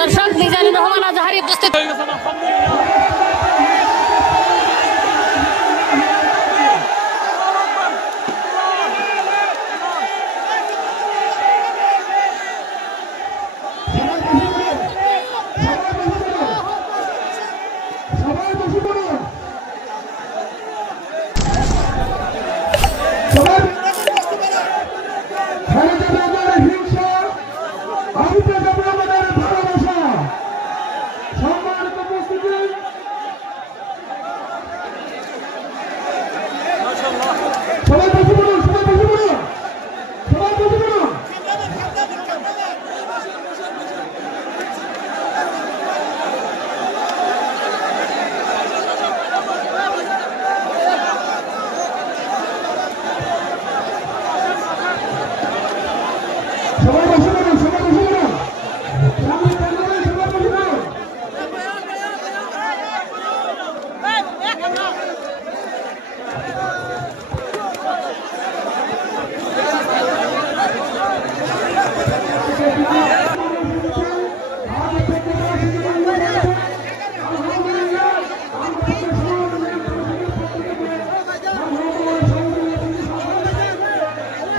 দর্শক মিজানুর রহমান আজহারি উপস্থিত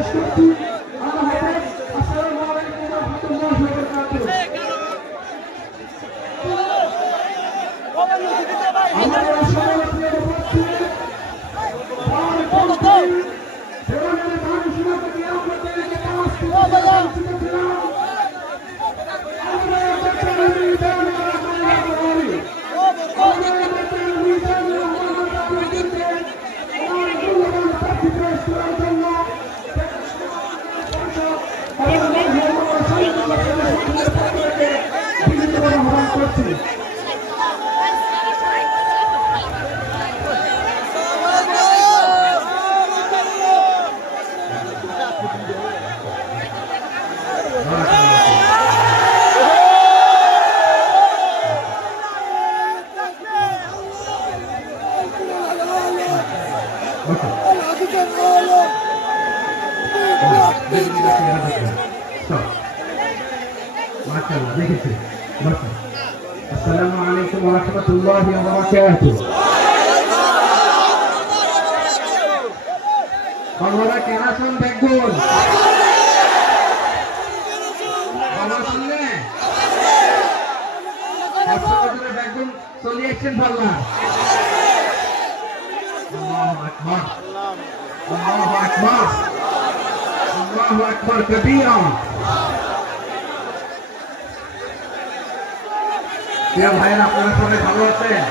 আজকে আমরা করছি আসসালামু আলাইকুম ওয়া রাহমাতুল্লাহি ওয়া বারাকাতুহু বাংলা কেন আছেন দেখুন চলে আল্লাহু আকবার আল্লাহু আকবার আল্লাহু আকবার কবীরা প্রিয় আপনারা সবাই ভালো আছেন?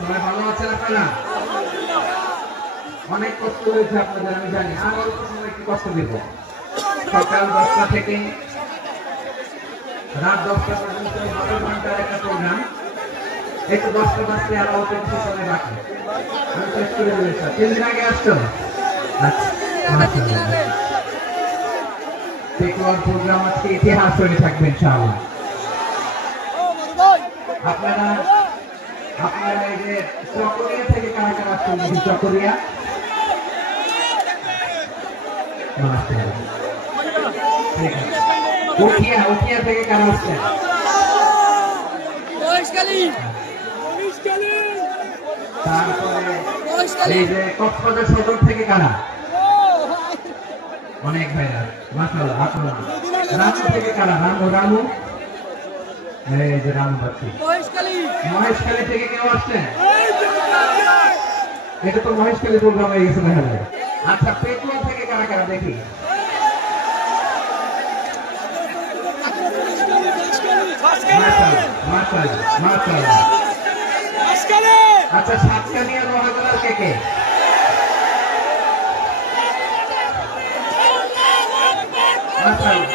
সবাই ভালো আছেন আপনারা? অনেক কষ্ট হয়েছে আপনাদের, আমি জানি। আর অল্প সময় কষ্ট দেব। সকাল দশটা থেকে রাত দশটা পর্যন্ত ঘণ্টার একটা প্রোগ্রাম একটু দশটা বাজতে আর অল্প কিছু সময় আমি করে দিয়েছি তিন দিন আগে আসছো? আচ্ছা। প্রোগ্রাম আজকে ইতিহাস হয়ে থাকবে, ইনশাআল্লাহ। আপনারা আপনারা এই যে চকরিয়া থেকে কারা কারা আসছেন দেখি চকরিয়া। থেকে কারা আসছেন? তারপরে এই যে কক্সবাজার সদর থেকে কারা? অনেক ভাইরা মাশাআল্লাহ আপনারা রামু থেকে কারা? রামু রামু। এই যে রামু মহেশখালী। থেকে কেউ আসছেন এটা তো মহেশখালী প্রোগ্রাম হয়ে গেছে দেখা যায় আচ্ছা পেটুয়া থেকে কারা কারা? দেখি। আচ্ছা সাতকানিয়া লোহাগড়া কে কে? মাশাআল্লাহ।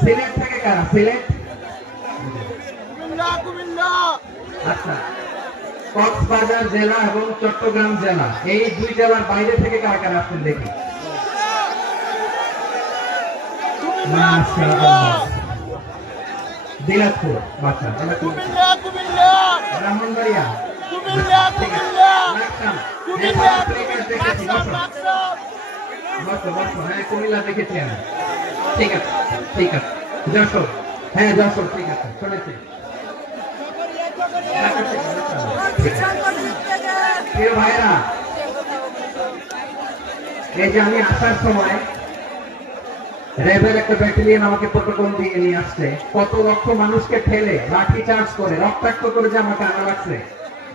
সিলেট থেকে কারা সিলেট আচ্ছা কক্সবাজার জেলা এবং চট্টগ্রাম জেলা এই দুই জেলার বাইরে থেকে কারা কারা আসছেন দেখি দিনাজপুর বাচ্চা ব্রাহ্মণবাড়িয়া। হ্যাঁ, কুমিল্লা হ্যাঁ। প্রিয় ভাইরা এই যে আমি আসার সময় র্যাবের একটা ব্যাটালিয়ন আমাকে প্রোটোকল দিয়ে নিয়ে আসছে কত লক্ষ মানুষকে ঠেলে লাঠি চার্জ করে রক্তাক্ত করে যে আমাকে আনা লাগছে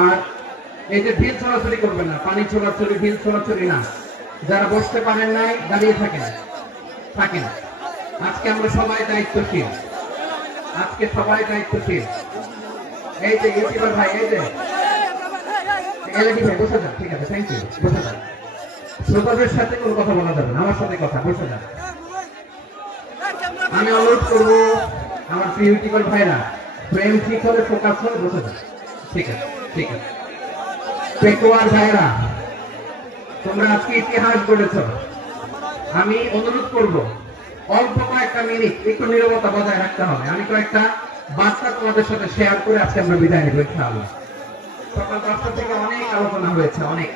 আর এই যে ভিল ছড়াছড়ি করবেন না, পানি ছড়াছড়ি ভিল ছড়াছড়ি না। যারা বসতে পারেন নাই, দাঁড়িয়ে থাকেন থাকেন। আজকে আমরা সবাই দায়িত্বশীল। আজকে সবাই দায়িত্বশীল। এই যে ইউটিউবার ভাই এই যে এলএডি ভাই, বসে যান, ঠিক আছে থ্যাংক ইউ বসে যান। শ্রোতাদের সাথে কোনো কথা বলা যাবে না, আমার সাথে কথা, বসে যান। আমি অনুরোধ করব, আমার প্রিয় ইউটিউবার ভাইরা, প্রেম ঠিক হলে ফোকাস হলে বসে যান, ঠিক আছে। আমি অনুরোধ করব, অল্প কয়েকটা মিনিট একটু নিরবতা বজায় রাখতে হবে। আমি কয়েকটা বার্তা তোমাদের সাথে শেয়ার করে আজকে আমরা বিদায় নেব, ইনশাআল্লাহ। সকাল দশটা থেকে অনেক আলোচনা হয়েছে, অনেক।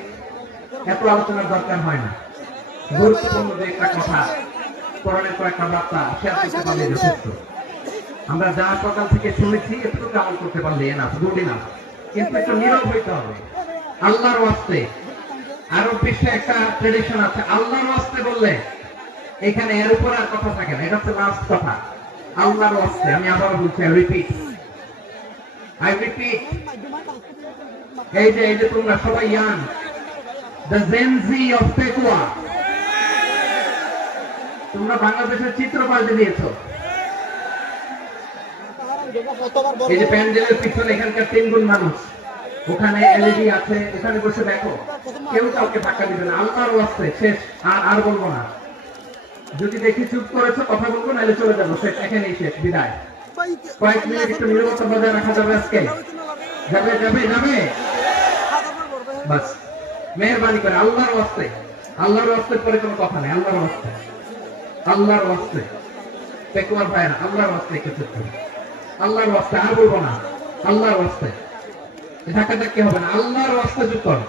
এত আলোচনার দরকার হয় না। গুরুত্বপূর্ণ যে একটা কথা করণের কয়েকটা বার্তা আমরা যা সকাল থেকে শুনেছি একটু আমল করতে পারলে না গুড না কিন্তু নীরব হইতে হবে আল্লাহর ওয়াস্তে। বিশ্বে একটা ট্রেডিশন আছে, আল্লাহর ওয়াস্তে বললে এখানে এর উপর আর কথা থাকে না, এটা হচ্ছে লাস্ট কথা। আল্লাহর ওয়াস্তে, আমি আবার বলছি রিপিট আই রিপিট এই যে এই যে তোমরা সবাই ইয়ান। The gen Z of Pekua তোমরা বাংলাদেশের চিত্র পাল্টে দিয়েছ। এই যে প্যান্ডেলের পিছনে এখানকার তিন গুণ মানুষ। ওখানে এলইডি আছে ওখানে বসে দেখো। কেউ কাউকে ধাক্কা দিবে না। আল্লাহর ওয়াস্তে শেষ আর আর বলব না। যদি দেখি চুপ করেছ কথা বলব নাহলে চলে যাব। শেষ এখানেই শেষ। বিদায়। কয়েক মিনিট একটু নিরবতা বজায় রাখা যাবে আজকে। যাবে যাবে যাবে। বাস। মেহরবানি করে। আল্লাহর ওয়াস্তে আল্লাহর ওয়াস্তে পরে কোনো কথা নেই। আল্লাহর ওয়াস্তে আল্লাহর ওয়াস্তে পেকুয়ার ভাইরা আল্লাহর ওয়াস্তে একটু চুপ করো। আল্লাহর ওয়াস্তে আর বলব না। আল্লাহর ওয়াস্তে ধাক্কা ধাক্কি হবে না। আল্লাহর রাস্তা যুক্ত করো।